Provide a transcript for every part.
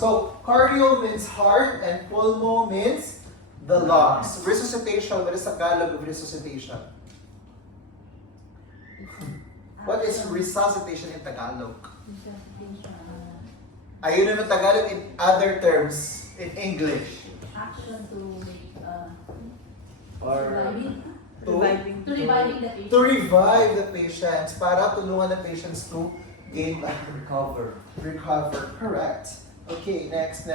So, cardio means heart and pulmo means the lungs. Resuscitation, what is the Tagalog of resuscitation? What is resuscitation in Tagalog? Ayun yung Tagalog in other terms, in English. Action to Or reviving the patient. to revive the patients, para tulungan the patients to gain Recover. recover. Correct. Okay, next.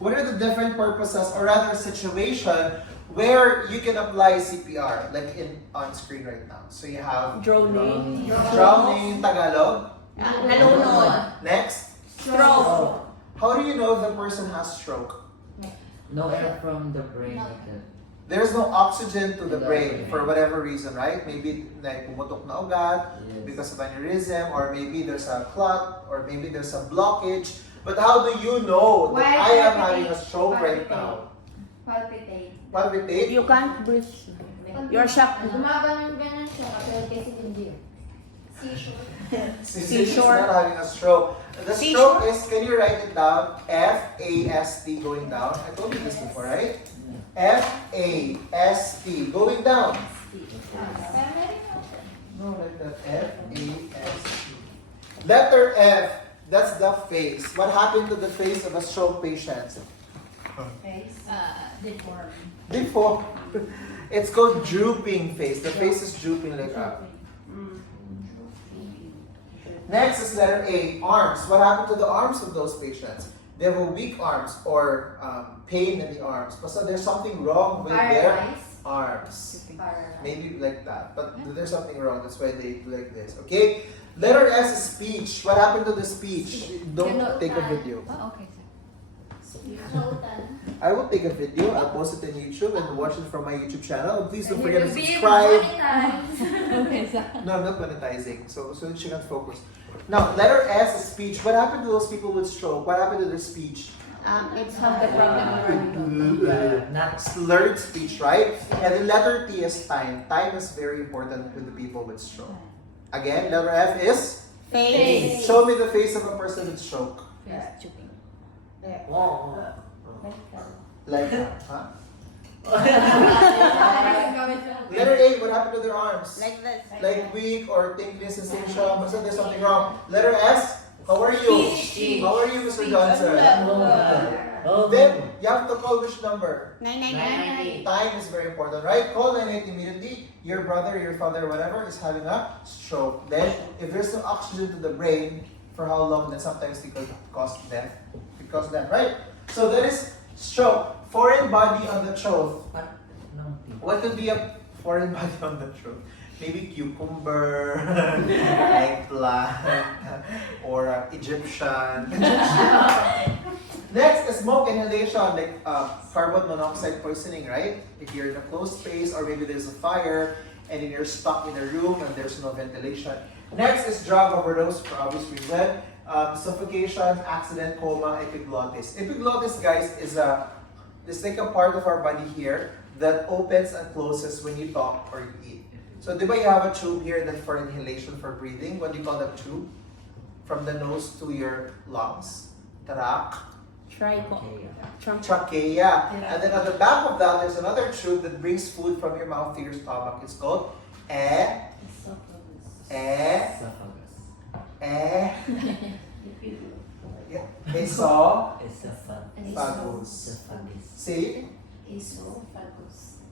What are the different purposes or rather situation where you can apply CPR, like on screen right now? So you have Drowning. drowning in Tagalog. Nalunod. Next, Stroke. how do you know if the person has stroke? No air from the brain like that. There's no oxygen to the brain for whatever reason, right? Maybe like pumutok na ugat because of aneurysm, or maybe there's a clot, or maybe there's a blockage. But how do you know that I am having a stroke right now? Palpitate? You can't breathe. You're shocked. Gumaganon siya, pero kasi hindi. Seizure. She's not having a stroke. The stroke is, can you write it down? F-A-S-T going down. I told you this before, right? F-A-S-T going down. No, like that. F-A-S-T. Letter F, that's the face. What happened to the face of a stroke patient? Deformed. Before, it's called drooping face. The face is drooping like that. Next is letter A, arms. What happened to the arms of those patients? They have weak arms or pain in the arms. So there's something wrong with their arms. Maybe like that, but there's something wrong. That's why they do like this. Okay. Letter S is speech. What happened to the speech? Don't take a video. Oh, okay. I will take a video. I'll post it on YouTube and watch it from my YouTube channel. Please don't forget to subscribe. No, I'm not monetizing. So that you can focus. Now, letter S is speech. What happened to those people with stroke? What happened to their speech? It's have the problem. Not Slurred speech, right? And the letter T is time. Time is very important with the people with stroke. Again, letter F is? Face. Show me the face of a person with stroke. Like that, huh? Letter A, what happened to their arms? Like this. Like weak or tingling sensation. Basta there's something wrong. Letter S, how are you? Speech. How are you, Mr. Johnson? Oh, Then, you have to call which number? 999. Time is very important, right? Call 988 immediately. Your brother, your father, whatever, is having a stroke. Then, if there's no oxygen to the brain, for how long, then sometimes it could cause death. Because that, right? So that is stroke. Foreign body on the throat. What could be a foreign body on the throat? Maybe cucumber, eggplant, or Egyptian. Next is smoke inhalation, like carbon monoxide poisoning, right? If you're in a closed space, or maybe there's a fire, and then you're stuck in a room and there's no ventilation. Next is drug overdose, for obvious reason. Suffocation, accident, coma, epiglottis. Epiglottis, guys, is like a part of our body here that opens and closes when you talk or you eat. So, di ba you have a tube here that for inhalation, for breathing? What do you call that tube? From the nose to your lungs. Trachea. And then on the back of that, there's another tube that brings food from your mouth to your stomach. It's called esophagus. See?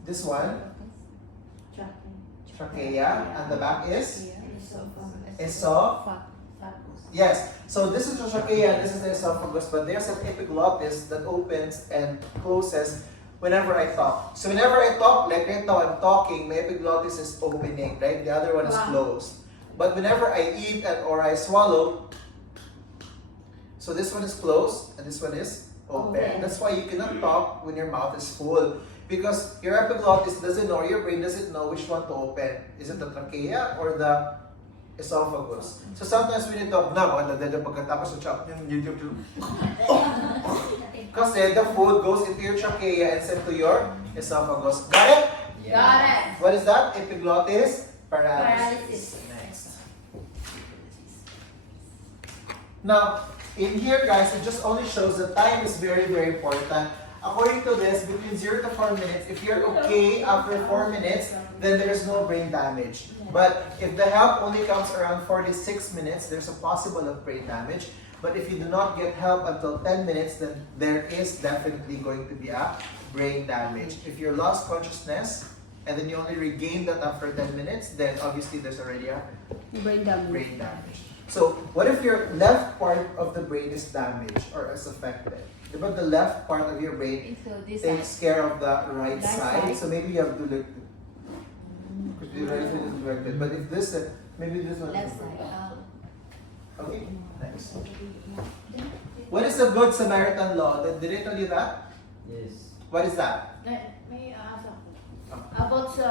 This one, trachea, and the back is Yes, so this is the trachea and this is the esophagus, but there's an epiglottis that opens and closes whenever I talk. So whenever I talk, like right now I'm talking, my epiglottis is opening, right? The other one is closed. But whenever I eat or I swallow, so this one is closed and this one is open. That's why you cannot talk when your mouth is full. Because your epiglottis doesn't know, your brain doesn't know which one to open. Is it the trachea or the esophagus? So sometimes when you talk, pagkatapos ng chop, kasi the food goes into your trachea and sent to your esophagus. Got it? Yeah. Got it. What is that? Epiglottis paralysis. Next. Now, In here, guys, it just only shows that time is very, very important. According to this, between 0 to 4 minutes, if you're okay after 4 minutes, then there's no brain damage. But if the help only comes around 46 minutes, there's a possible of brain damage. But if you do not get help until 10 minutes, then there is definitely going to be a brain damage. If you're lost consciousness, and then you only regain that after 10 minutes, then obviously there's already a Brain damage. brain damage. So, what if your left part of the brain is damaged or is affected? But the left part of your brain So this takes care of the right Right side. side. So maybe you have to look, because the right side is affected. But if this, maybe this one left is side. affected. Okay, next. What is the Good Samaritan law? Did I tell you that? Yes. What is that? May ask ako. About sa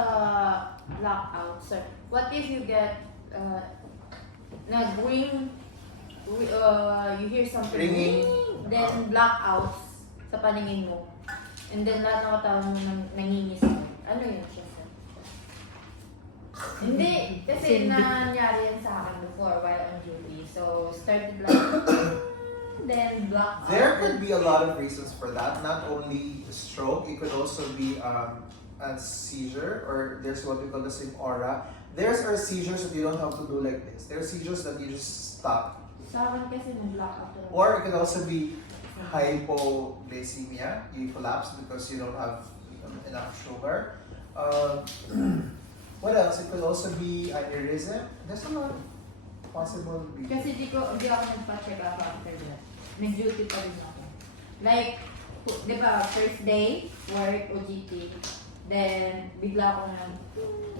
blackout, sir. What if you get nag-ring, you hear something Ringing. then blackouts sa paningin mo. And then lahat ng katawan mo nanginis. Ano yun siya, sir? Hindi, kasi nangyari yan sa akin before while on duty. So, started like, then blackout. There could be a lot of reasons for that. Not only stroke, it could also be a seizure, or there's what we call the same aura. There's are seizures that you don't have to do like this. There are seizures that you just stop. Sa akin kasi nag-blackout talaga. Or it could also be hypoglycemia. You collapse because you don't have enough sugar. What else? It could also be aneurysm. There's a lot of possible reasons. Kasi di ako nagpa-check up after that. Nag-duty pa rin ako. Like, di ba, first day, work, OGT. Then, bigla ako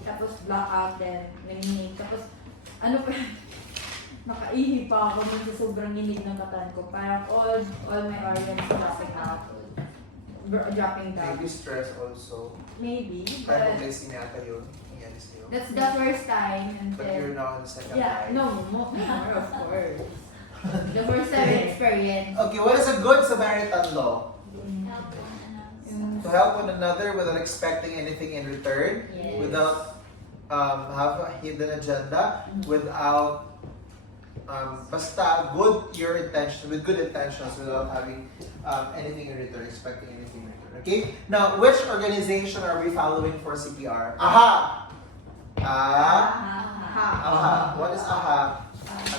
tapos blackout, then nanginig. Tapos, ano pa, nakaihi pa ako dun sa sobrang inig ng katawan ko. Parang all my organs dropping out. Dropping down. Maybe stress also. Maybe, but Hypoglycemia ata yun. Yan is yun. that's the first time. And But then, you're now on the second yeah, time. no, more of course. The first time experience. Okay, what is a Good Samaritan law? Yung- To help one another without expecting anything in return, Yes. without have a hidden agenda, without basta good your intention, with good intentions, without having anything in return, expecting anything in return. Okay. Now, which organization are we following for CPR? AHA. AHA. What is AHA?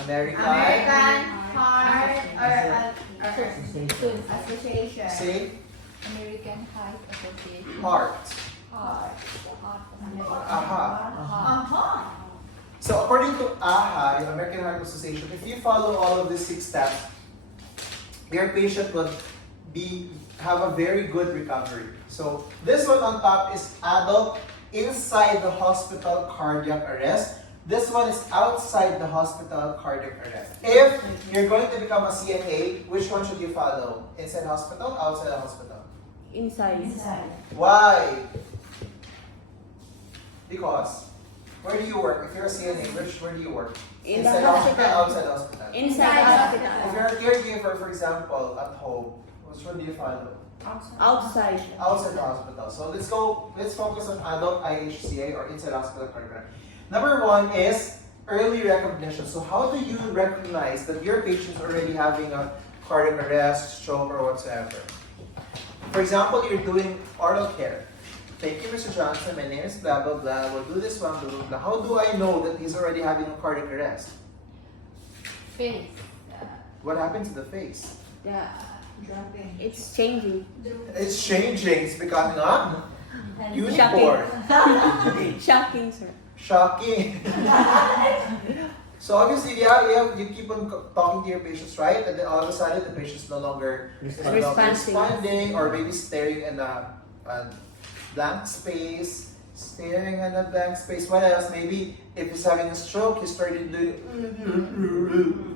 American. American Heart Association. Association. Say American Heart Association. heart. Heart. AHA. So according to AHA, the American Heart Association, if you follow all of these 6 steps, your patient will have a very good recovery. So this one on top is adult inside the hospital cardiac arrest. This one is outside the hospital cardiac arrest. If you're going to become a CNA, which one should you follow? Inside hospital, outside the hospital? Inside. Why? Because where do you work? If you're a CNA, where do you work? In the Inside hospital. outside hospital. Inside If hospital. you're a caregiver, for example, at home, which one do you follow? Outside. Outside the hospital. So let's focus on adult IHCA or inside hospital program. Number 1 is early recognition. So how do you recognize that your patient's already having a cardiac arrest, stroke, or whatsoever? For example, you're doing oral care. Thank you, Mr. Johnson. My name is blah, blah, blah. We'll do this one, blah, blah, blah. How do I know that he's already having a cardiac arrest? Face. What happens to the face? Yeah. Dropping. It's changing. It's changing. It's becoming a unicorn. Shocking, sir. Shocking. So obviously, you keep on talking to your patients, right? And then all of a sudden, the patient's no longer responding, or maybe staring in a blank space. Staring at a blank space. What else? Maybe if he's having a stroke, he started doing.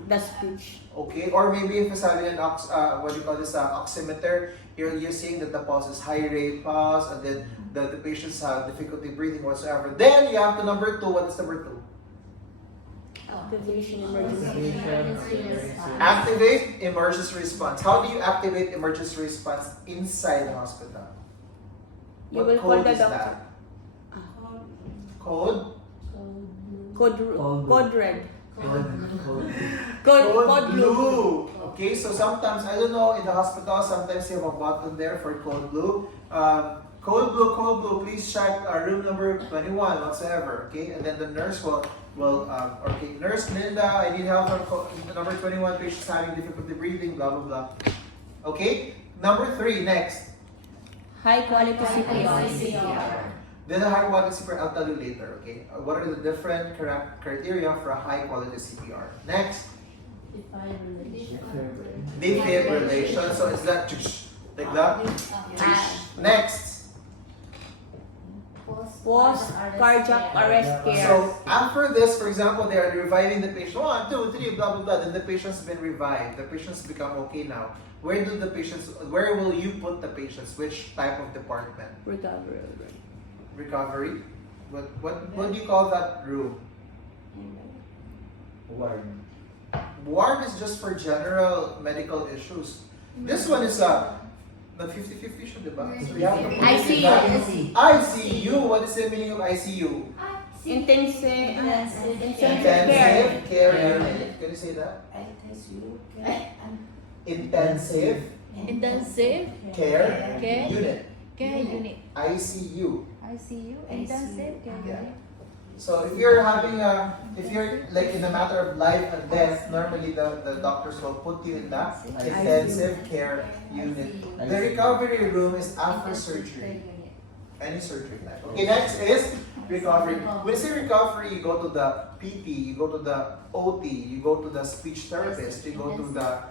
The speech. Okay, or maybe if he's having an oximeter, you're seeing that the pulse is high rate pulse, and then the patients have difficulty breathing whatsoever. Then you have to number 2. What is number 2? Activation emergency. Activate emergency response. How do you activate emergency response inside the hospital? You What will call code the is doctor. that? Code? Code red. Code blue. blue. Okay, so sometimes, I don't know, in the hospital, sometimes you have a button there for code blue. Code blue, please check room number 21, whatsoever. Okay, and then the nurse will okay, Nurse Linda, I need help on number 21, patient's having difficulty breathing, blah, blah, blah. Okay, number 3, next. High quality High CPR. quality CPR. Then the high quality CPR, I'll tell you later, okay? What are the different criteria for a high quality CPR? Next, defibrillation. So it's that like that. Next. Post cardiac arrest care. So after this, for example, they are reviving the patient. 1, 2, 3, blah blah blah. Then the patient's been revived. The patient's become okay now. Where will you put the patients? Which type of department? Recovery. Recovery. What do you call that room? Warm. Ward is just for general medical issues. This one is the 50-50 should, diba? So you have to put it in that. ICU. What is the meaning of ICU? Intensive Intensive care. care unit. Can you say that? Intensive Intensive care Care. unit. care unit. ICU. ICU. Intensive care Yeah. unit. So if you're like in a matter of life and death, normally the doctors will put you in that intensive care unit. The recovery room is after surgery. Any surgery type. Okay, next is recovery. When you say recovery, you go to the PT, you go to the OT, you go to the speech therapist, you go to the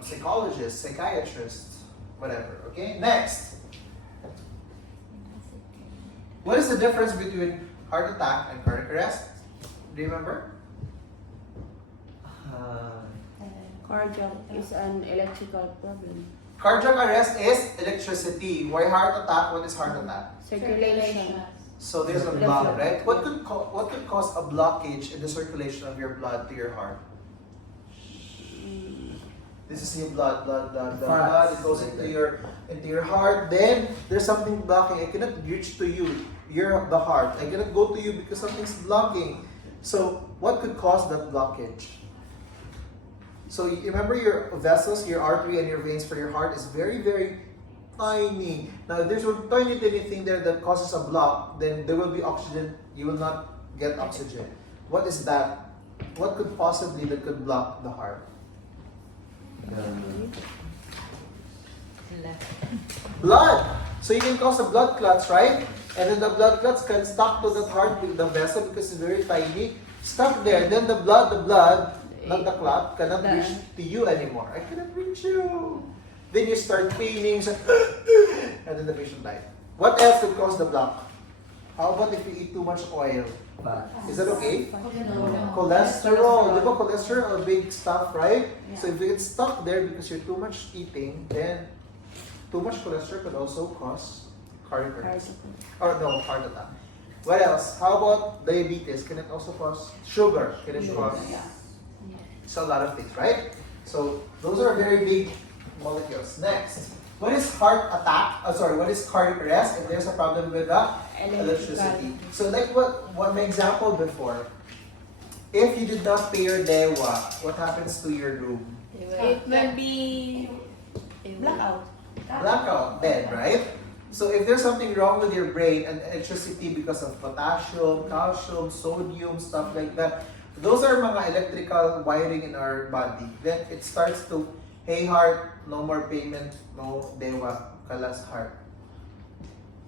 psychologist, psychiatrist, whatever. Okay, next. What is the difference between heart attack and cardiac arrest? Do you remember? Cardiac is an electrical problem. Cardiac arrest is electricity. Why heart attack? What is heart attack? Circulation. So there's a block, right? What could cause a blockage in the circulation of your blood to your heart? This is your blood. It goes into your heart. Then there's something blocking. I cannot reach to you. You're the heart. I cannot go to you because something's blocking. So what could cause that blockage? So you remember your vessels, your artery and your veins for your heart is very, very tiny. Now if there's a tiny thing there that causes a block, then there will be oxygen. You will not get oxygen. What is that? What could possibly that could block the heart? Blood. So you can cause a blood clots, right? And then the blood clots can stuck to that heart, the vessel, because it's very tiny. Stuck there. Then the blood, not the clot, cannot reach to you anymore. I cannot reach you. Then you start paining, and then the patient died. What else could cause the block? How about if you eat too much oil? Is that okay? Cholesterol. Diba cholesterol, big stuff, right? So if it's stuck there because you're too much eating, then too much cholesterol could also cause cardiac arrest. Or no, heart attack. What else? How about diabetes? Can it also cause sugar? Can it cause? It's a lot of things, right? So those are very big molecules. Next, what is heart attack? What is cardiac arrest? If there's a problem with the electricity. So like what my example before. If you did not pay your DEWA, what happens to your room? It will be blackout. Blackout, dead, right? So if there's something wrong with your brain and electricity because of potassium, calcium, sodium, stuff like that, those are mga electrical wiring in our body. Then it starts to, hey heart, no more payment, no DEWA, kalas heart.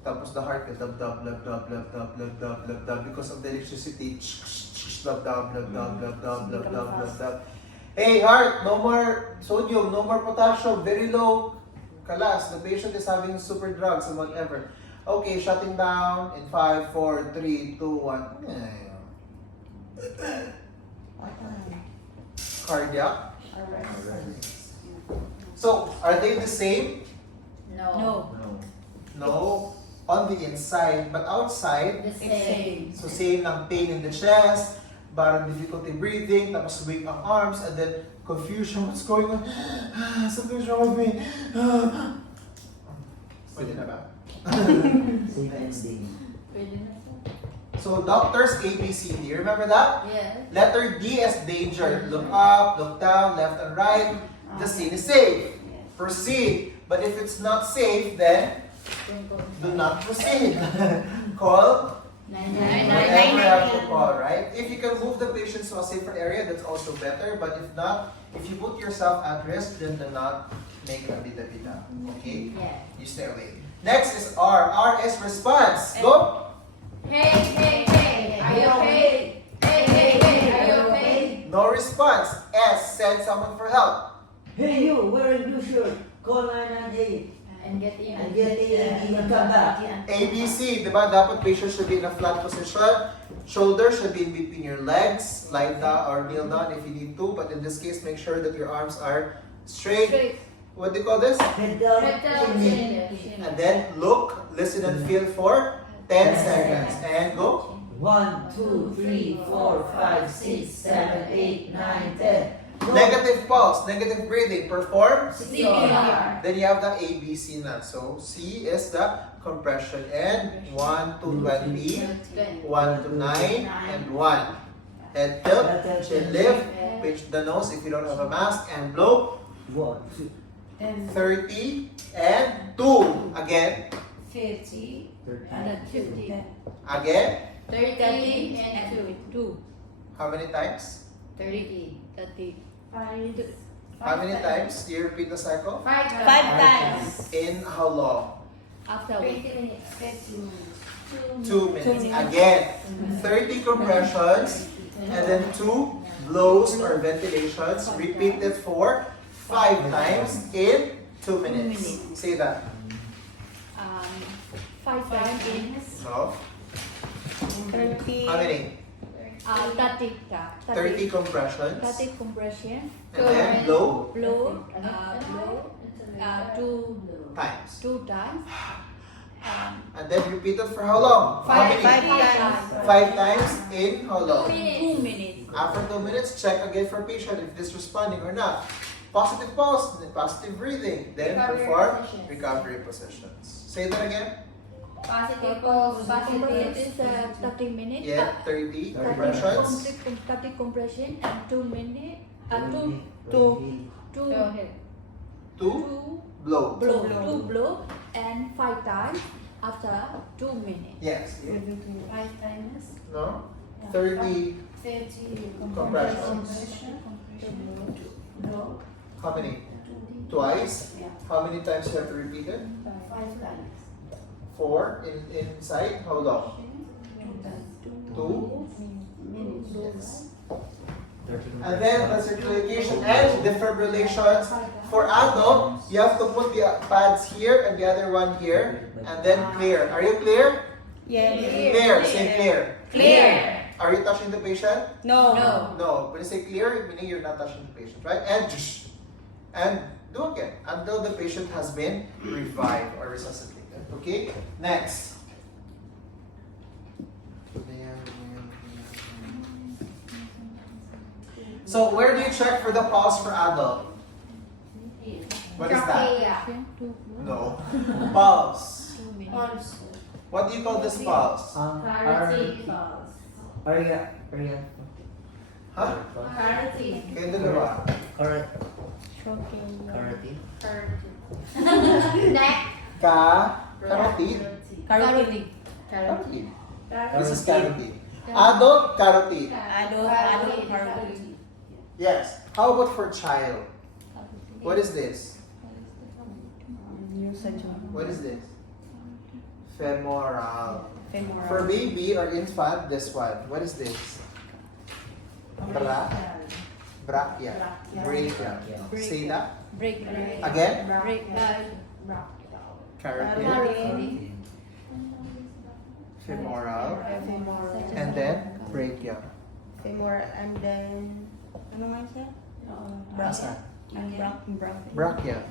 Tapos the heart will dub dub dub dub dub dub dub dub dub dub because of the electricity. Dub dub dub dub dub dub dub dub dub dub. Hey heart, no more sodium, no more potassium, very low. Kalas, the patient is having super drugs and whatever. Okay, shutting down in 5, 4, 3, 2, 1. Cardiac. So, are they the same? No. No. On the inside, but outside, The same. so same lang pain in the chest, parang difficulty breathing, tapos weak ang arms, and then confusion, what's going on? Something's wrong with me. Pwede na ba? Safe ending. Pwede na po. So doctors A, B, C, D. Remember that? Yes. Letter D is danger. Look up, look down, left and right. The scene is safe. Proceed. But if it's not safe, then do not proceed. Call whatever you have to call, right? If you can move the patient to a safer area, that's also better. But if not, if you put yourself at risk, then do not make a bida-bida. Okay? Yeah. You stay away. Next is R. R is response. Go! Hey, hey, hey, are you okay? Hey, hey, hey, are you okay? No response. S. Send someone for help. Hey you, wearing blue shirt. Call 998 And get in. and get in and come back. A, B, C. Diba? Dapat patient should be in a flat position. Shoulder should be in between your legs. Lie down or kneel down if you need to. But in this case, make sure that your arms are straight. What do you call this? Head down, Head down, chin in. chin. And then look, listen, and feel for 10 seconds. And go. 1, 2, 3, 4, 5, 6, 7, 8, 9, 10. Go. Negative pulse, negative breathing. Perform. CPR. Then you have the A, B, C na. So C is the compression. And 1 to 20, 1 to 9, and 1. Head tilt, chin lift, pinch the nose if you don't have a mask, and blow. 1, 2, 30 and 2. Again, 50 30. and 50. again. 30 and 2. How many times? 30. 30. How many times do you repeat the cycle? 5 5 times. In how long? After 20 minutes. 2 minutes. Again, 30 compressions and then 2 blows or ventilations. Repeat it for 5 times in 2 minutes. Say that. 5 times in No. 30. How many? 30. 30 compressions. 30 compression. And then blow Blow. times. 2 times. And then repeat it for how long? How many? 5 times. 5 times in how long? 2 minutes. After 2 minutes, check again for patient if this responding or not. Positive pulse, positive breathing, then Recovery perform positions. recovery positions. Say that again. Positive pulse, Compression positive. is 30 minutes. Yeah, 30 compressions. 30 compression and 2 minutes. 2 20. Go ahead. 2 blow. blow. 2 blow and 5 times after 2 minutes. Yes. 5 times. No? 30 compressions. How many? Twice? How many times you have to repeat it? 4 inside. How long? 2. Yes. 30. And then the circulation and defibrillations. For adult, you have to put the pads here and the other one here, and then clear. Are you clear? Yes. Clear. Say clear. Clear. Are you touching the patient? No. No. When you say clear, meaning you're not touching the patient, right? And do again until the patient has been revived or resuscitated. Okay. Next. So where do you check for the pulse for adult? What is that? No. Pulse. What do you call this pulse? Carotid pulse. Area. Huh? Carotid. Kayo dalawa. Carotid. Neck. Carotid. Carotid. Carotid. This is carotid. Adult carotid. Adult carotid. Yes. How about for child? What is this? What is this? Femoral. For baby or infant, this one. What is this? Brachia. Brachia. Say that. Break. Again. Break. Carotid. Carotid. Femoral. And then brachia. Femur and then ano nga siya? Asa? And Brachia.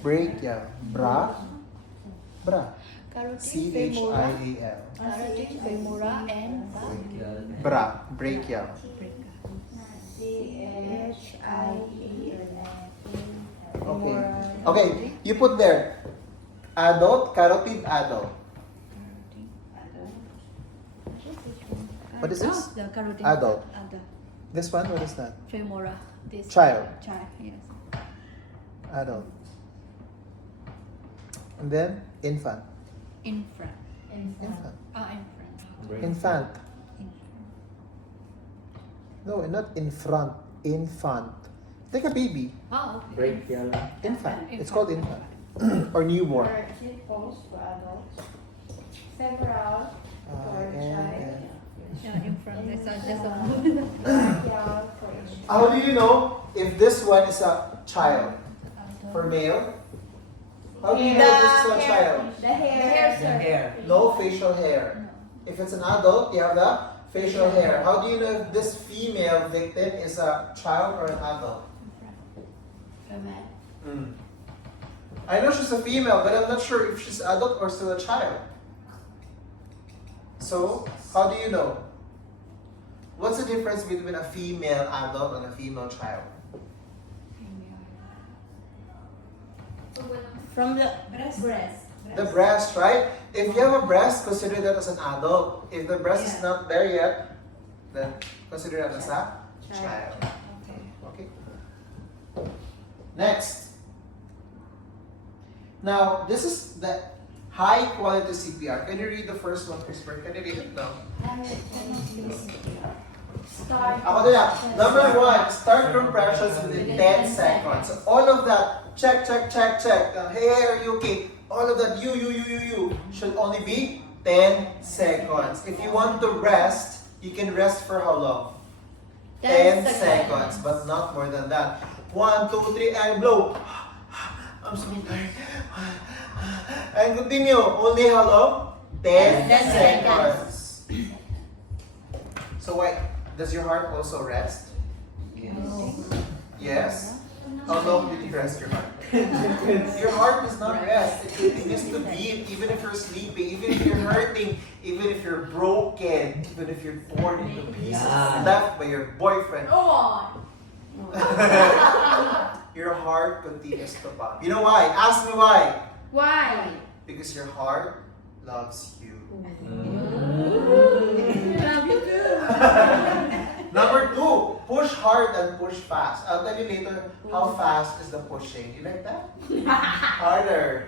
Brachia. Bra. Carotid. C-H-I-A-L. Carotid, femora, and Bra. Brachia. Okay. Okay. You put there. Adult, carotid adult. What is this? The carotid. Adult. The This one, what is that? femora. This Child. Child. Yes. Adult. And then infant. Infant. Infant. Infant. Infant. No, not in front. Infant. Like a baby. Oh, okay. Break yellow. Infant. It's called infant. Or newborn. For pupils for adults. Several for child. Yeah, infant. That's a Brachial for each. How do you know if this one is a child? For male? How do you know this is a child? The hair, The hair. No facial hair. If it's an adult, you have the facial hair. How do you know if this female victim is a child or an adult? Mm. I know she's a female, but I'm not sure if she's adult or still a child. So, how do you know? What's the difference between a female adult and a female child? From the breast. The breast, right? If you have a breast, consider that as an adult. If the breast is not there yet, then consider that as a child. Okay. Next. Now, this is the high quality CPR. Can you read the first one, Christopher? Can you read it now? Start. Ako din na. Number 1, start compressions within 10 seconds. So all of that, check. Hey, are you okay? All of that, you, should only be 10 seconds. If you want to rest, you can rest for how long? 10 seconds, but not more than that. 1, 2, 3, and blow. I'm so tired. And continue. Only how long? 10 seconds. So wait, does your heart also rest? Yes. How long did you rest your heart? Your heart does not rest. It needs to beat even if you're sleeping, even if you're hurting, even if you're broken, even if you're torn into pieces, left by your boyfriend. Your heart continues to pump. You know why? Ask me why. Why? Because your heart loves you. Number 2, push hard and push fast. I'll tell you later how fast is the pushing. You like that? Harder.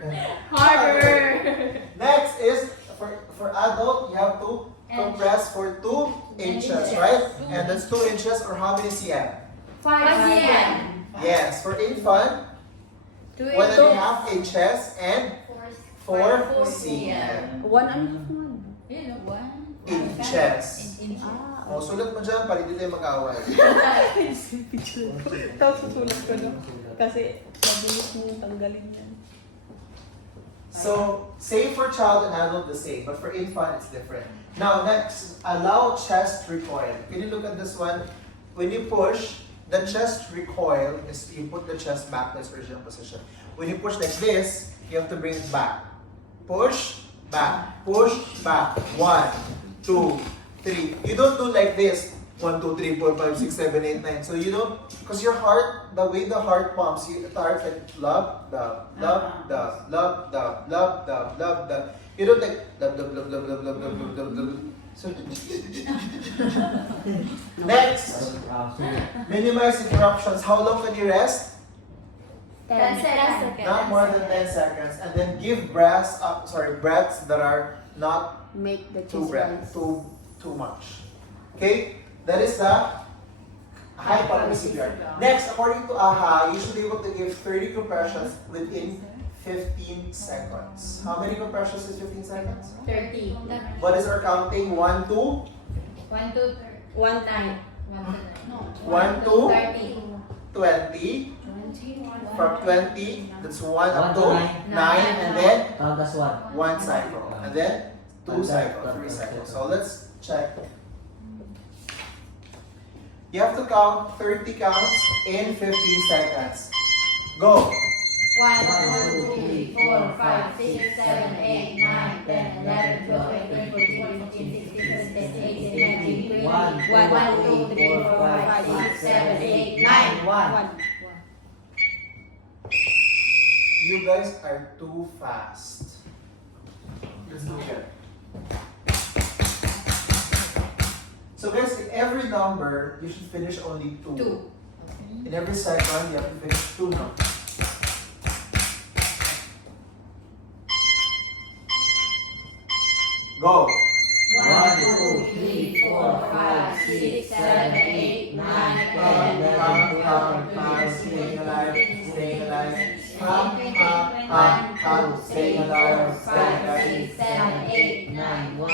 Next is for adult, you have to compress for 2 inches, right? And that's 2 inches or how many cm? 5 cm. Yes, for infant, 1.5 inches and 4 cm. 1.5 Inches. O, sulat mo dyan para hindi tayo mag-away. Tapos susulat ko no. Kasi mabilis mo yung tanggalin yan. So, same for child and adult the same, but for infant it's different. Now next, allow chest recoil. Can you look at this one? When you push, the chest recoil is you put the chest back to its original position. When you push like this, you have to bring it back. Push, back. Push, back. 1, 2, 3. You don't do like this. 1, 2, 3, 4, 5, 6, 7, 8, 9. So you don't, because your heart, the way the heart pumps, the heart like love, love, love, love, love, love, love, love, love, love. You don't like love, love, love, love, love, love, love, love, love, love. So next, minimize interruptions. How long can you rest? 10 seconds. Not more than 10 seconds. And then give breaths that are not Make the too chest too much. Okay? That is the high quality CPR. Next, according to AHA, you should be able to give 30 compressions within 15 seconds. How many compressions is 15 seconds? 30. What is our counting? 1, 2, 1 to 1 9. 1, 2, 30. 20. From 20, that's 1 up to 1 to 9, and then That's one. 1 cycle, and then 2 cycles, 3 cycles. So let's check. You have to count 30 counts in 15 seconds. Go! 1, 2, 3, 4, 5, 6, 7, 8, 9, 10, 11, 12, 13, 14, 15, 16, 17, 18, 19, 20. 1, 2, 3, 4, 5, 6, 7, 8, 9. 1. You guys are too fast. Let's do it. So guys, in every number, you should finish only 2. 2. In every second, you have to finish 2 numbers. Go! 1, 2, 3, 4, 5, 6, 7, 8, 9, 10, 11, 12, 13, Staying 14, alive, 15, staying 16, alive. 17, 18, Staying alive, 5, 6, 7, 8, 9, 1.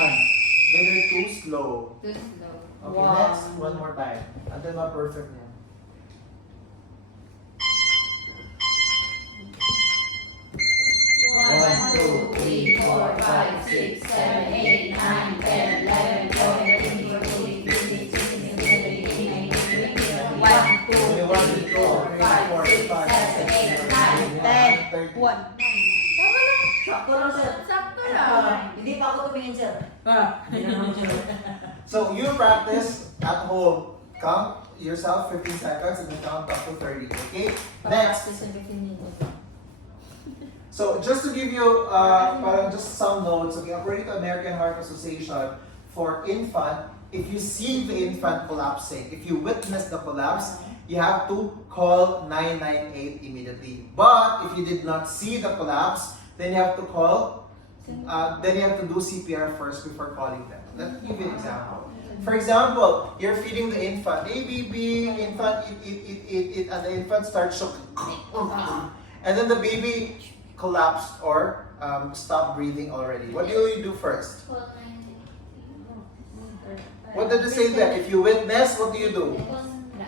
Then you're too slow. Too slow. Okay, One. next, one more time. Until ma-perfect niya. 1, 2, 3, 4, 5, 6, 7, 8, 9, 10, 11, 12, 13, 14, 15, 16, 17, 18, 19, 20, 21, 2, 3, 4, 5, 6, 7, 8, 9, 10, 30. 1. Sakto lang, sir. Sakto lang. Hindi pa ako tumingin, sir. So you practice at home. Count yourself 15 seconds and then count up to 30. Okay? Next. So just to give you parang just some notes, okay, according to American Heart Association, for infant, if you see the infant collapsing, if you witness the collapse, you have to call 998 immediately. But if you did not see the collapse, then you have to call, then you have to do CPR first before calling them. Let me give you an example. For example, you're feeding the infant, hey baby, infant, eat, and the infant starts choking. And then the baby collapsed or stopped breathing already. What do you do first? What did it say there? If you witness, what do you do?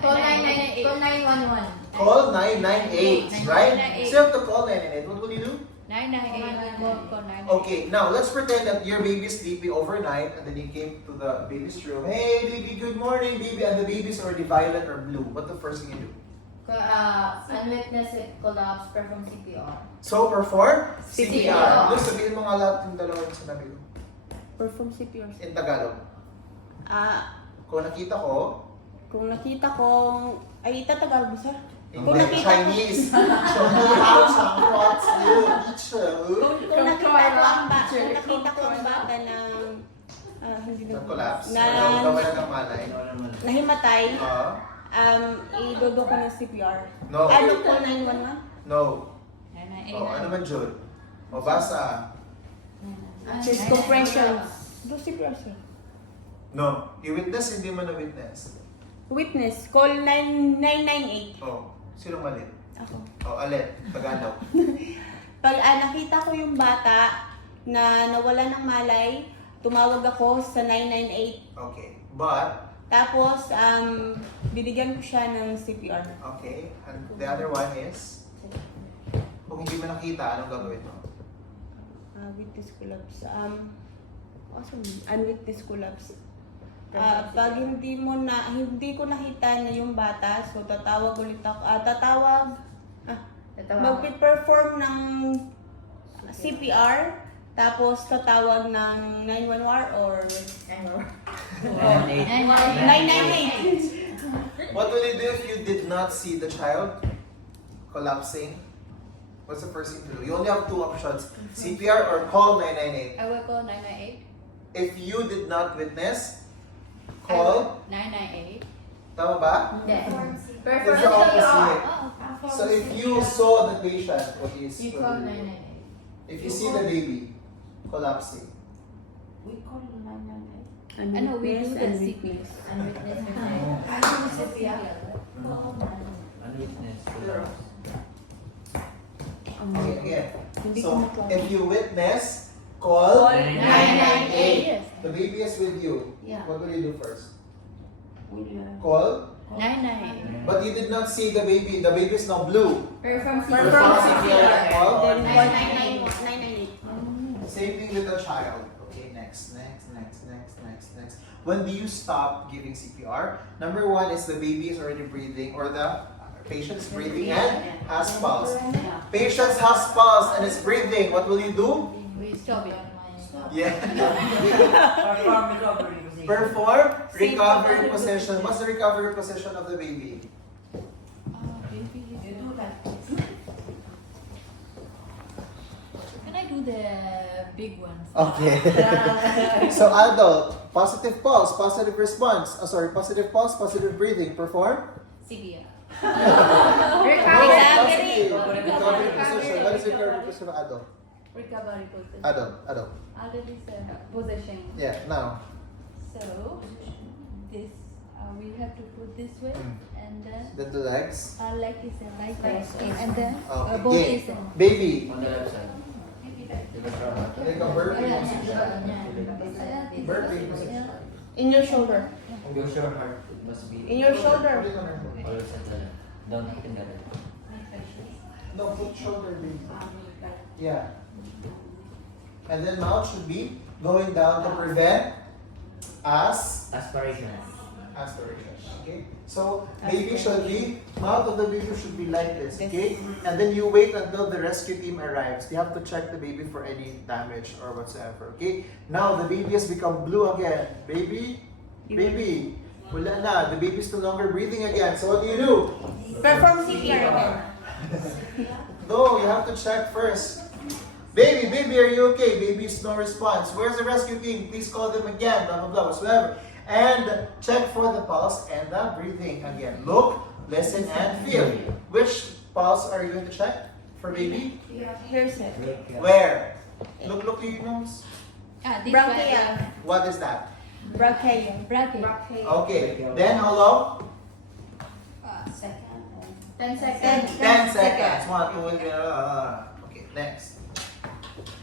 Call 911. Call 998, right? So you have to call 998. What will you do? 998. Call 998. Okay, now let's pretend that your baby is sleeping overnight and then you came to the baby's room. Hey baby, good morning baby. And the baby's already violet or blue. What's the first thing you do? Unwitnessed collapse, perform CPR. So perform CPR. CPR. Luis, sabihin mo nga lahat yung dalawang sinabi ko. Perform CPR. In Tagalog. Kung nakita ko, Kung nakita kong... Ay, tatagal mo, sir? Kung hindi, nakita ko... Chinese. Show me how to what's you, teacher. Kung nakita ko ang bata na... hindi na... Nag-collapse. Na... Nagawala ng malay. Nahimatay. Ah, Idodo ko ng CPR. no. Ano po, 911? No. 998. Oh, ano man Jun? O basa. Chest compression. Do CPR, sir. No. You witness, hindi mo na-witness. Witness, call 998. Oh, sino mali? Ako. Oh, alin? Tagalog. Pag nakita ko yung bata na nawala ng malay, tumawag ako sa 998. Okay. But, Tapos, binigyan ko siya ng CPR. okay. And the other one is, kung hindi mo nakita, anong gagawin mo? Witness collapse. Awesome. Unwitness collapse. Pag hindi ko nakita na yung bata, so tatawag ulit ako. Magpe-perform ng CPR, tapos tatawag ng 911 or 998. What will you do if you did not see the child collapsing? What's the first thing to do? You only have two options, CPR or call 998. I will call 998. If you did not witness, call, 998. tama ba? Yes. It's Perform the opposite. Oh, So if you saw the patient, what is You call 998. if you see the baby collapsing, We call 998. Ano, we do the Unwitness. Unwitnessed okay, again. Hindi So ko makuha. if you witness, call 998. Yes. the baby is with you. Yeah. What will you do first? We Call, 998. but you did not see the baby. The baby is now blue. Perform Perform CPR. CPR. Call. Then, 998. Same thing with the child. Okay, next. When do you stop giving CPR? Number one is the baby is already breathing or the patient is breathing and has pulse. Patient has pulse and is breathing. What will you do? We stop it. Yeah. Perform recovery position. Perform recovery position. What's the recovery position of the baby? Baby. You do like this. Can I do do the big ones. Okay. So adult, positive pulse, positive response. Positive pulse, positive breathing. Perform. CPR. Recovery position. What is recovery position of adult? Recovery position. Adult. Already said position. Yeah, now. So this we have to put this way and then The two legs. like is like this and then Okay. both Gay. is Baby. On the left side. Like a burpee position. Burpee position. In your shoulder. Your heart must be In your shoulder. Put it on her foot. always at the left. Don't hit in the left. No, put shoulder, baby. Yeah. And then mouth should be going down to prevent Aspiration. aspiration. Okay? So baby should be, mouth of the baby should be like this. Okay? And then you wait until the rescue team arrives. You have to check the baby for any damage or whatsoever. Okay? Now the baby has become blue again. Baby, wala na. The baby is no longer breathing again. So what do you do? Perform CPR again. No, you have to check first. Baby, are you okay? Baby's no response. Where's the rescue team? Please call them again, blah, blah, blah, whatsoever. And check for the pulse and the breathing again. Look, listen, and feel. Which pulse are you going to check for baby? Here's it. Where? Look to your nose. this Bronchial. What is that? Bronchial. bracket. Okay. Then how long? 10 seconds. 10 seconds. 1, 2, 3. Okay, next.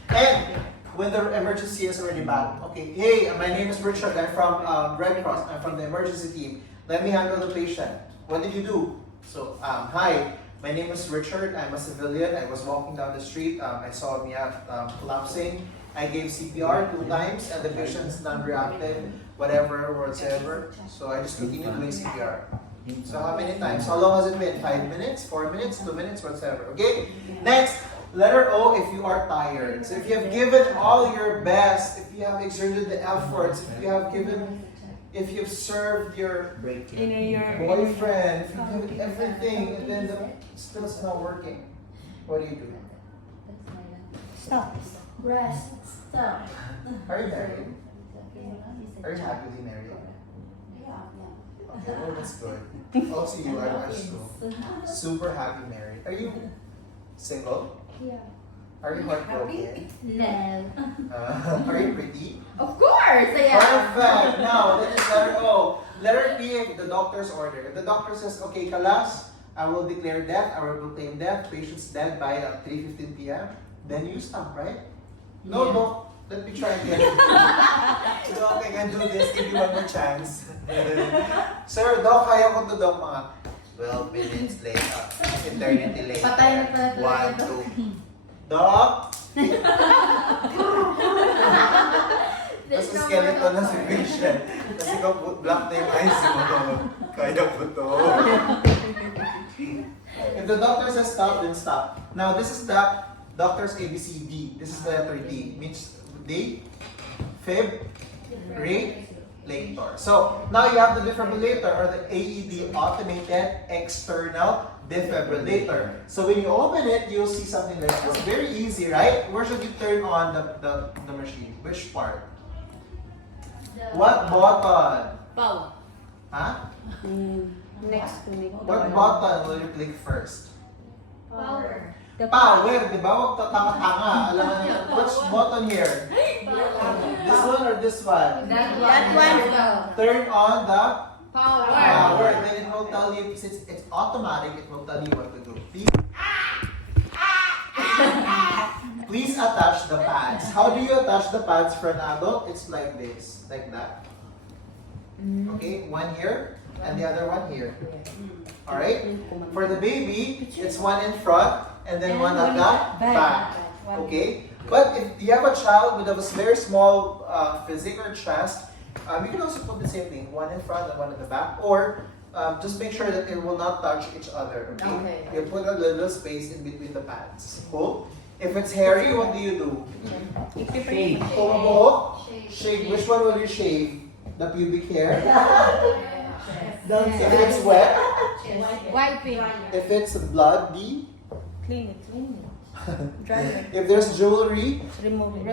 And when the emergency is already back. Okay, hey, my name is Richard. I'm from Red Cross. I'm from the emergency team. Let me handle the patient. What did you do? So, hi, my name is Richard. I'm a civilian. I was walking down the street. I saw Mia collapsing. I gave CPR 2 times and the patient's non-reactive, whatever. So I just continued doing CPR. So how many times? How long has it been? 5 minutes? 4 minutes? 2 minutes? Whatsoever. Okay? Next, letter O if you are tired. So if you have given all your best, if you have exerted the efforts, if you've served your boyfriend, if you did everything, and then still it's not working, what do you do? Stop. Rest. Stop. Are you married? Are you happily married? Okay, well, that's good. Also, you are super happy married. Are you single? Yeah. Are you heartbroken? No. Are you pretty? Of course, I am. Perfect. Now, that is letter O. Letter P, the doctor's order. If the doctor says, okay, Kalas, I will declare death, I will proclaim death, patient's dead by 3:15 p.m., then you stop, right? No, Yeah. Doc. Let me try again. Doc, I can do this. Give you one more chance. Sir, Doc, kaya ko to, Doc, mga 12 minutes late. Eternity later. Patay na pala talaga, 1, 2. Doc! Tapos skeleton na si patient. Kasi ko black na yung eyes mo. Kaya ko to. If the doctor says stop, then stop. Now, this is the doctor's ABCD. This is the letter D. Means D, fib, rate, later. So, now you have the defibrillator or the AED, automated external defibrillator. So when you open it, you'll see something like this. Very easy, right? Where should you turn on the machine? Which part? What button? Power. Huh? Next to me. What button will you click first? Power. Power, di ba? Huwag tatanga-tanga. Alam mo niyo, which button here? This one or this one? That one. Turn on the Power. power. Then it will tell you, since it's automatic, it will tell you what to do. Please attach the pads. How do you attach the pads for an adult? It's like this, like that. Okay, one here and the other one here. Alright? For the baby, it's one in front and then one at the back. Okay? But if you have a child with a very small physique or chest, you can also put the same thing, one in front and one at the back. Or just make sure that it will not touch each other. Okay? You put a little space in between the pads. Cool? If it's hairy, what do you do? Shave. Combo, shave. Which one will you shave? The pubic hair? If it's wet? Wiping. If it's bloody? Clean it. Dry. If there's jewelry, Remove it.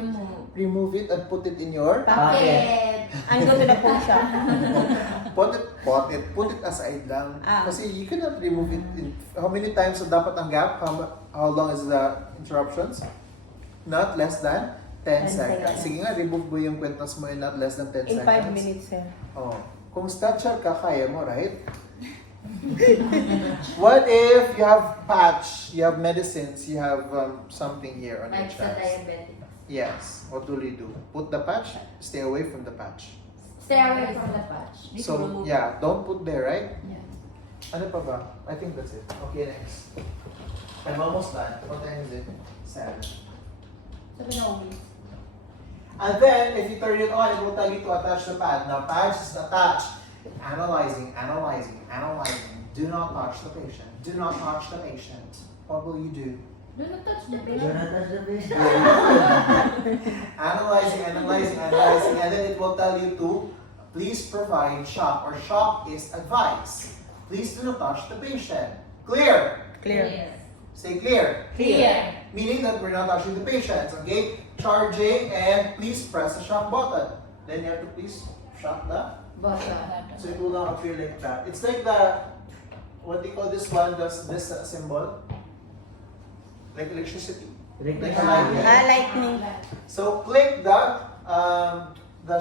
remove it and put it in your Pocket. And go to the pawn shop. put it aside lang. Ah. Kasi you cannot remove it. How many times dapat ang gap? How long is the interruptions? Not less than 10 seconds. seconds. Sige nga, remove mo yung kwentas mo in not less than 10 In seconds. 5 minutes, sir. Oh. Kung statcher ka, kaya mo, right? What if you have patch, you have medicines, you have something here on your Like sa chest? diabetic. Yes. What will you do? Put the patch, stay away from the patch. Stay away from the patch. So, yeah, don't put there, right? Yeah. Ano pa ba? I think that's it. Okay, next. I'm almost done. What time is it? 7. 7:08. And then, if you turn it on, it will tell you to attach the pad. Now, patch is attached. Analyzing, analyzing, analyzing. Do not touch the patient. Do not touch the patient. What will you do? Do not touch the Do patient. not touch the patient. Analyzing, analyzing, analyzing. And then it will tell you to please provide shock, or shock is advice. Please do not touch the patient. Clear? Clear. Stay clear. Clear. Meaning that we're not touching the patients, okay? Charging, and please press the shock button. Then you have to please shock the, Button. so it will not appear like that. It's like the, what do you call this one, this symbol? Like electricity. Like a light. Lightning. So click the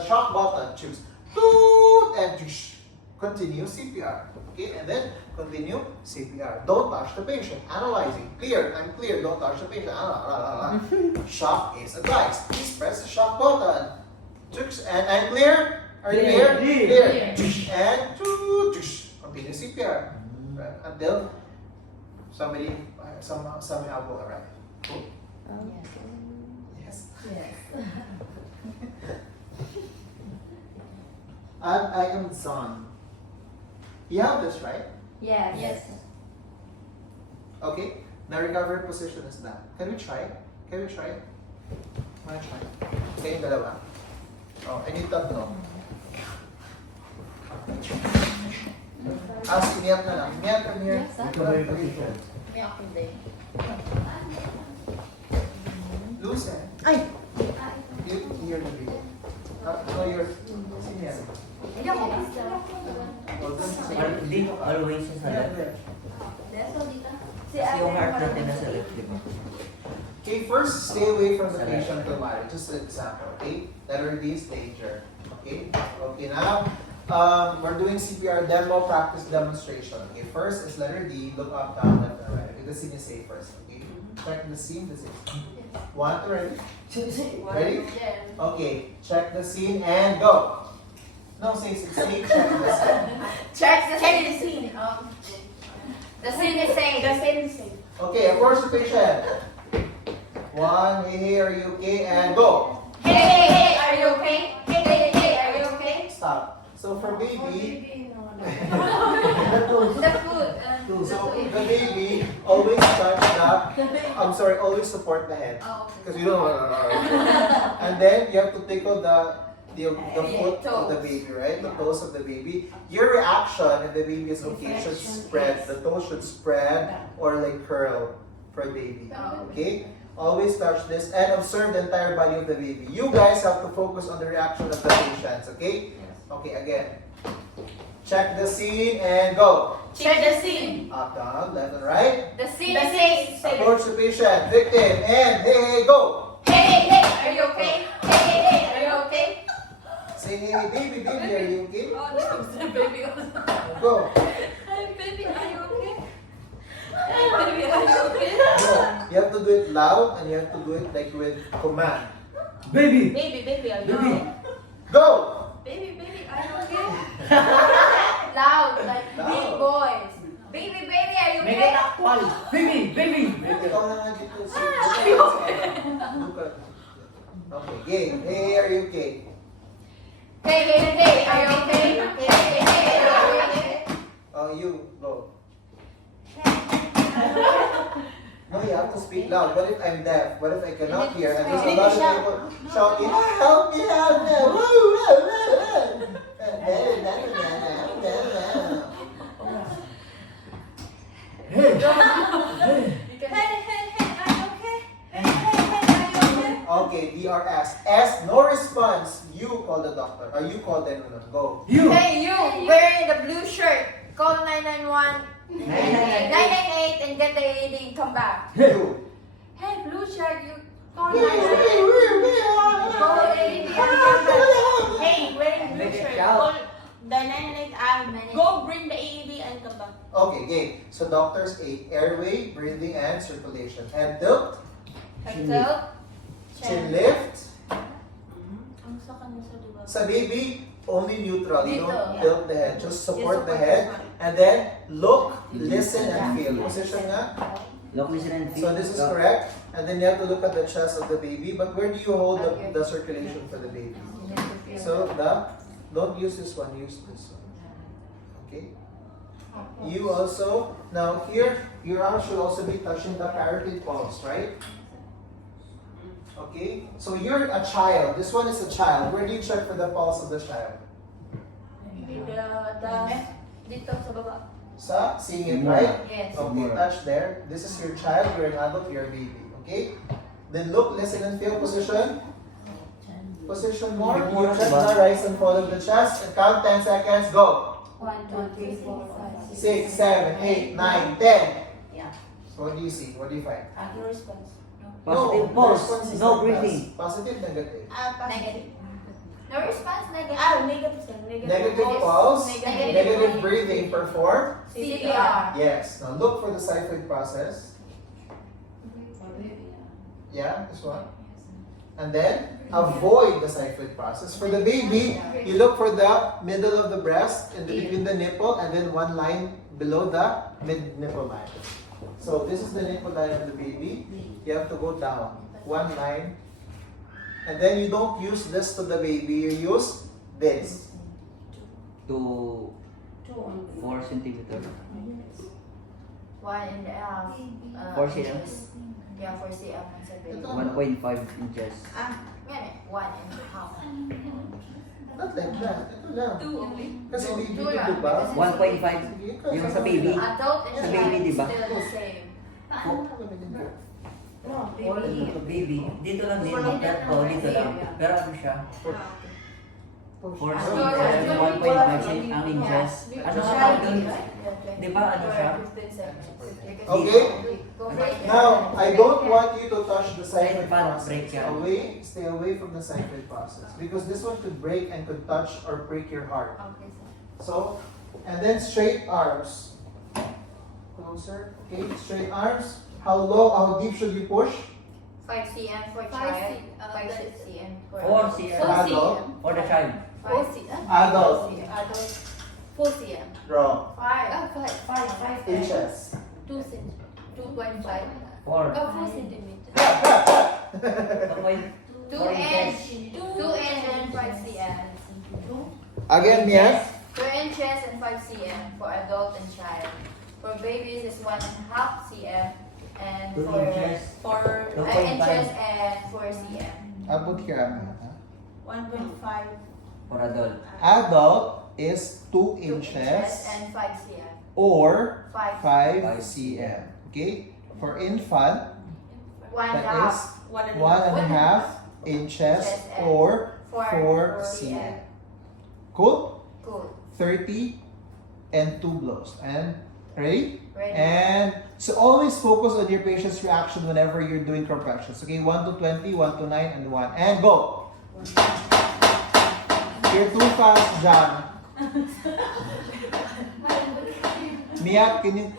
shock button, choose toot, and continue CPR. Okay, and then continue CPR. Don't touch the patient. Analyzing. Clear. I'm clear. Don't touch the patient. Shock is advised. Please press the shock button. And I'm clear. Are you clear? Clear. And continue CPR until somebody some help will arrive. Cool. Yes. Yes. And I am Zon. You have this, right? Yes. Yes. Okay. Now recovery position is done. Can we try? Can we try? Wanna try? Kayong dalawa. Oh, I need tatlo. Iniyat na lang. Iniyat, come here. Recovery position. May ako din. Loosen. Ay! Here the baby. No, you're. Sino yan? Oh, dun sa Hindi, always yung sa left. Kasi yung heart natin nasa left, di ba? Okay, first, stay away from the patient to matter. Just an example, okay? Letter D is danger. Okay? Okay, now, we're doing CPR demo practice demonstration. Okay, first is letter D, look up, down, left, and right. Okay, the scene is safe first. Okay? Check the scene, the scene. One, two, ready? Ready? Okay, check the scene and go. No, say it's safe, check the scene. Check the scene. The scene is safe. Okay, approach the patient. One, hey, are you okay? And go. Hey, are you okay? Hey, are you okay? Stop. So for baby, The food. so the baby always touch always support the head. Oh, Because you don't and then you have to tickle the foot of the toes. baby, right? The toes of the baby. Your reaction if the baby is okay should spread. The toes should spread or like curl for the baby. Oh. Okay? Always touch this and observe the entire body of the baby. You guys have to focus on the reaction of the patients, okay? Okay, again. Check the scene and go. Check the scene. Up, down, left and right. The scene is safe. Approach the patient, victim, and hey, go. Hey, are you okay? Hey, are you okay? Say, hey, baby, are you okay? Oh, no, the baby was. Go. Hi, baby, are you okay? Hi, baby, are you okay? Go. You have to do it loud and you have to do it like with command. Baby! Baby, are you Baby! okay? Go! Baby, are you okay? Loud, like big Loud. boys. Baby, are you Make okay? it actual! Baby! Ikaw na nga dito. Look at. Okay, game. Hey, are you okay? Hey, are you okay? Hey, are you okay? Oh, you, go. No, you have to speak loud. What if I'm deaf? What if I cannot hear? And there's a lot of people shouting, help me out now! Woo, woo, woo, woo. Hey! Hey, are you okay? Okay, DRS. S, no response. You call the doctor. Or you call them. Go. You. Hey, you wearing the blue shirt. Call 991, 998 and get the AED and come back. You. Hey, blue shirt, you call 998. Call AED and come back. Hey, wearing blue Make it shirt. shout. Call the 998 go bring the AED and come back. Okay, game. So doctors A, airway, breathing, and circulation. Head tilt, Chin Tilt, chin lift. Ang sa kanya sa diba? Sa baby, only neutral. You don't Dito. tilt the head. Just support the head. And then look, listen, and feel. Position nga. Look, listen, and feel. So this is correct. And then you have to look at the chest of the baby. But where do you hold the circulation for the baby? So don't use this one, use this one. Okay? You also, now here, your arm should also be touching the carotid pulse, right? Okay? So you're a child. This one is a child. Where do you check for the pulse of the child? Dito sa baba. Sa seeing it, right? Yes. Okay, touch there. This is your child, you're an adult, you're a baby. Okay? Then look, listen, and feel position. Position more. You check the rise and fall of the chest and count 10 seconds. Go. 1, 2, 3, 4, 5, 6, 7, 8, 9, 10. Yeah. So what do you see? What do you find? No response. Positive the pulse. response is No like breathing. this. Positive, negative. Negative. No response, negative. Negative sir. Negative pulse. Negative. Negative breathing. Perform. CPR. Yes. Now look for the xiphoid process. Yeah, this one. And then avoid the xiphoid process. For the baby, you look for the middle of the breast and between the nipple and then one line below the mid nipple line. So this is the nipple line of the baby. You have to go down one line. And then you don't use this to the baby, you use this. To 4 centimeters. 1.5. 4 cm. Yeah, 4 cm. 1.5 inches. Yan eh, 1.5. Not like that. Ito lang. 2 only. Kasi baby, Two di lang. ba? 1.5. Yung sa baby. Adult and Sa child baby, is diba? still the same. Or ito, baby. Dito lang din. Pero dito lang. Pero ano siya? 4 cm. 1.5 ang inches. Ano siya? Di ba ano siya? Okay. Go for it. Now, I don't want you to touch the xiphoid Paano process. break yan? Stay away from the xiphoid process because this one could break and could touch or break your heart. Okay, sir. So, and then straight arms. Closer. Okay, straight arms. How low, how deep should you push? 5 cm for 5 child. cm. 5 cm for 4 adult. cm. Adult. For the child. 4 cm. Adult. Adult. 4 cm. Wrong. 5. 5 Inches. 2 cm. 2.5. 4. 4 centimeter. 2 inch. 2 inch and 5 cm. Again, Mia. 2 inches and 5 cm for adult and child. For babies is 1.5 cm and 2 for inches. For 2.5. inches and 4 cm. Abot here. 1.5. For adult. Adult is 2 2 inches and 5 cm. or 5. 5 cm. Okay? For infant, 1 that half. is 1.5. 1.5 inches or 4 cm. Cool? Cool. 30 and 2 blows. And ready? Ready. And so always focus on your patient's reaction whenever you're doing compressions. Okay, 1 to 20, 1 to 9, and 1. And go! You're too fast, John. Mia, can you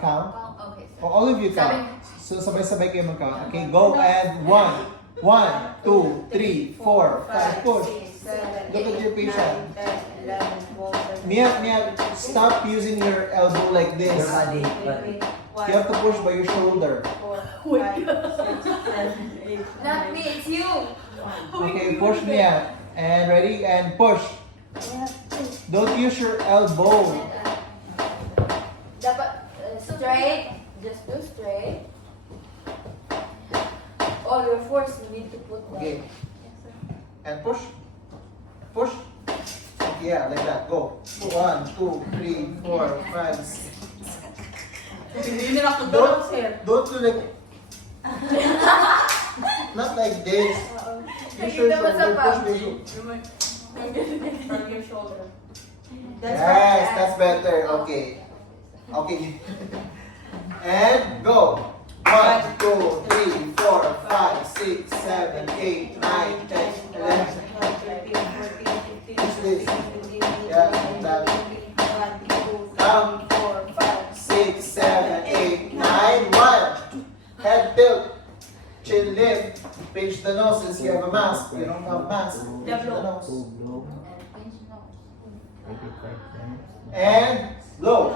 count? Okay, sir. For all of you count. So sabay-sabay kayo mag-count. Okay, go and 1. 1, 2, 3, 4, 5, push. 6, 7, Look at your 8, patient. 9, 10, 11, 12, 13. Mia, stop using your elbow like this. Your body. You have to push by your shoulder. 4, 5, 6, 7, 8, Not me, it's you. Okay, push Mia. And ready? And push. Don't use your elbow. Dapat straight. Just do straight. All your force you need to put down. Okay. And push. Push. Yeah, like that. Go. 1, 2, 3, 4, 5, 6. Hindi na ako doon, sir. Don't do like Not like this. Push your shoulder, push your shoulder. From your shoulder. Yes, that's better. Okay. Okay. And go. 1, 2, 3, 4, 5, 6, 7, 8, 9, 10, 11. What's this? Yeah, that. Count. 6, 7, 8, 9, 1. Head tilt. Chin lift. Pinch the nose since you have a mask. You don't have mask. Pinch the nose. And blow.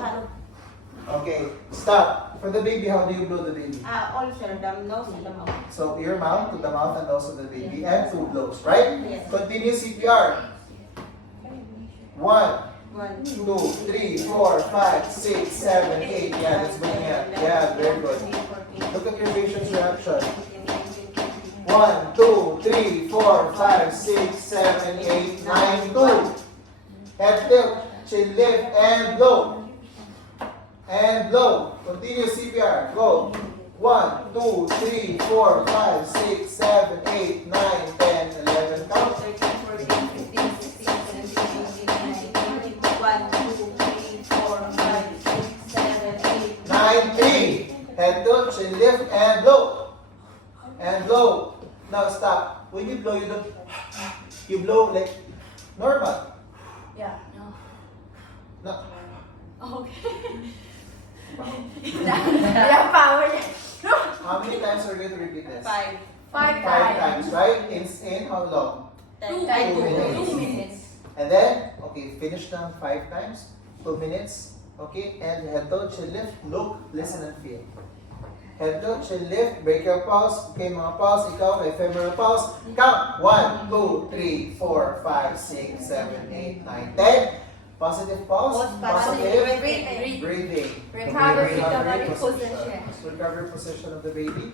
Okay, stop. For the baby, how do you blow the baby? Also, the nose and the mouth. So your mouth to the mouth and also the baby, and 2 blows, right? Yes. Continue CPR. 1, 1, 2, 3, 4, 5, 6, 7, 8. Yeah, that's good. Yeah, very good. Look at your patient's reaction. 1, 2, 3, 4, 5, 6, 7, 8, 9, 2. Head tilt, chin lift, and blow. And blow. Continue CPR. Go. 1, 2, 3, 4, 5, 6, 7, 8, 9, 10, 11. Count. 13, 14, 15, 16, 17, 18, 19, 20, 1, 2, 3, 4, 5, 6, 7, 8, 9, 3. Head tilt, chin lift, and blow. And blow. Now stop. When you blow, you don't. You blow like normal. Yeah. No. Okay. Yeah, power. How many times are we going to repeat this? 5, 5 5 times, right? In how long? 10, 2 minutes. And then, okay, finish down 5 times, 2 minutes, okay? And head tilt, chin lift, look, listen and feel. Head tilt, chin lift, break your pulse, okay, mga pulse, ikaw, ephemeral pulse. Count, 1, 2, 3, 4, 5, 6, 7, 8, 9, 10. Positive pulse, positive breathing. Recovery position. Recovery position of the baby.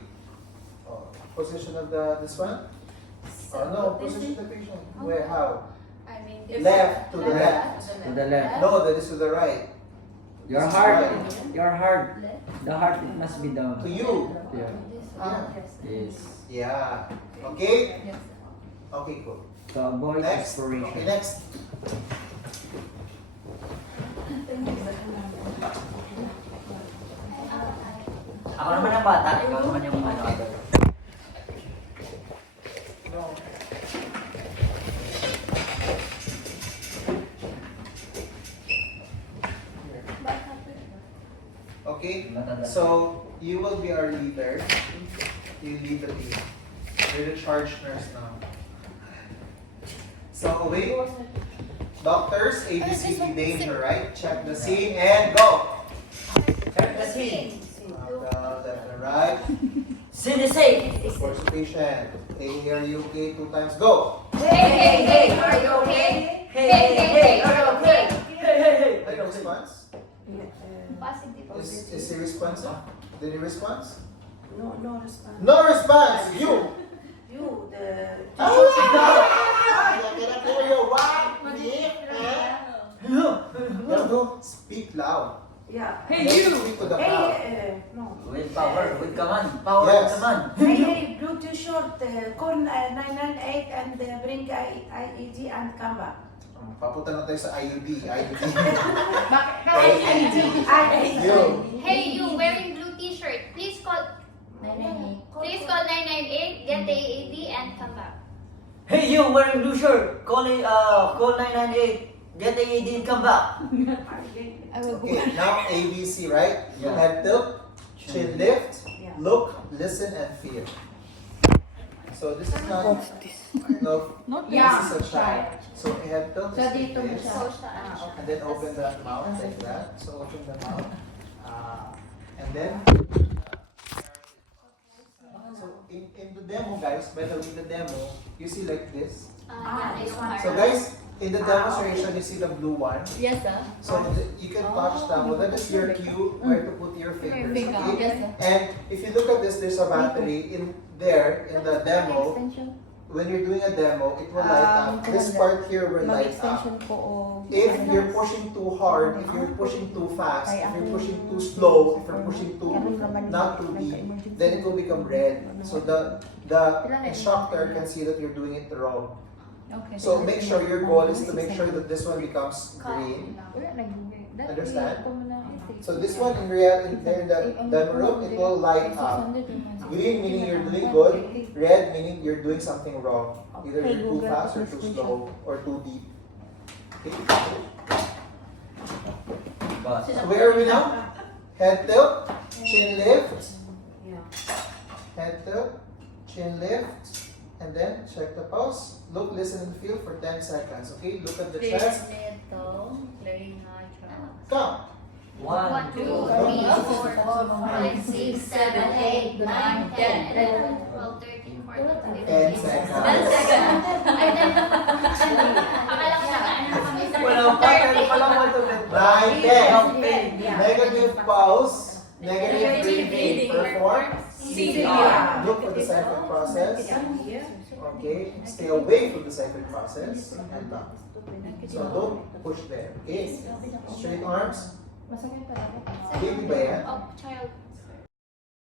Oh, position of this one. Oh no, position of the patient. Where, how? I mean, Left to the left. To the left. No, that is to the right. Your This is heart. right. Your heart. The heart it must be down. To you. Yeah. Yes. Yeah. Okay? Yes. Okay, cool. To avoid Next. Okay, expiration. next. Ako naman ang bata, ikaw naman yung ano other. No. Okay, so you will be our leader. You lead the team. You're the charge nurse now. So wait. Doctors, ABCD danger, right? Check the scene and go. Check the scene. Left and right. Scene is safe. Force the patient. Hey, are you okay? 2 times. Go. Hey, are you okay? Hey, are you okay? Any response? Positive. Is he responsive? Did he respond? No, no response. No response. You. You, the Speak loud. yeah. Hey, you. Speak to the crowd. Hey, no. With power, with command. Power Yes. with command. Hey, Bluetooth short, call 998 and bring IED and come back. Papunta na tayo sa IUD. IUD. IED. Hey, you wearing blue t-shirt, please call 998, get the AED and come back. Hey, you wearing blue shirt. Call 998. Get the AED and come back. I will go. Okay, now ABC, right? Yeah. Head tilt, chin lift, Yeah. look, listen, and feel. So this is not, no, Yeah. this is a child. So head tilt, So dito mo this, siya. and then open the mouth like that. So open the mouth, and then. So in the demo, guys, by the way, the demo, you see like this. So guys, in the demonstration, you see the blue one. Yes, sir. So you can touch that. Well, that is your cue where to put your fingers. Finger, Okay? yes, sir. And if you look at this, there's a battery in there in the demo. when you're doing a demo, it will light up. This part here will light up. Mag-extension po o... If you're pushing too hard, if you're pushing too fast, if you're pushing too slow, if you're pushing too not too deep, then it will become red. So the instructor can see that you're doing it wrong. Okay. So make sure your goal is to make sure that this one becomes green. Understand? So this one in the demo room, it will light up. Green meaning you're doing good. Red meaning you're doing something wrong. Either you're too fast or too slow or too deep. Okay. So where are we now? Head tilt, chin lift. Head tilt, chin lift. And then check the pulse. Look, listen, and feel for 10 seconds. Okay? Look at the chest. Count. 1, 2, 3, 4, 5, 6, 7, 8, 9, 10, 11, 12, 13, 14, 15, 10 16, seconds. 9, 10. Negative pulse. Negative breathing. Perform CPR. Look for the cyclic process. Okay. Stay away from the cyclic process. And back. So don't push there. Okay. Straight arms. Baby ba yan? Oh, child.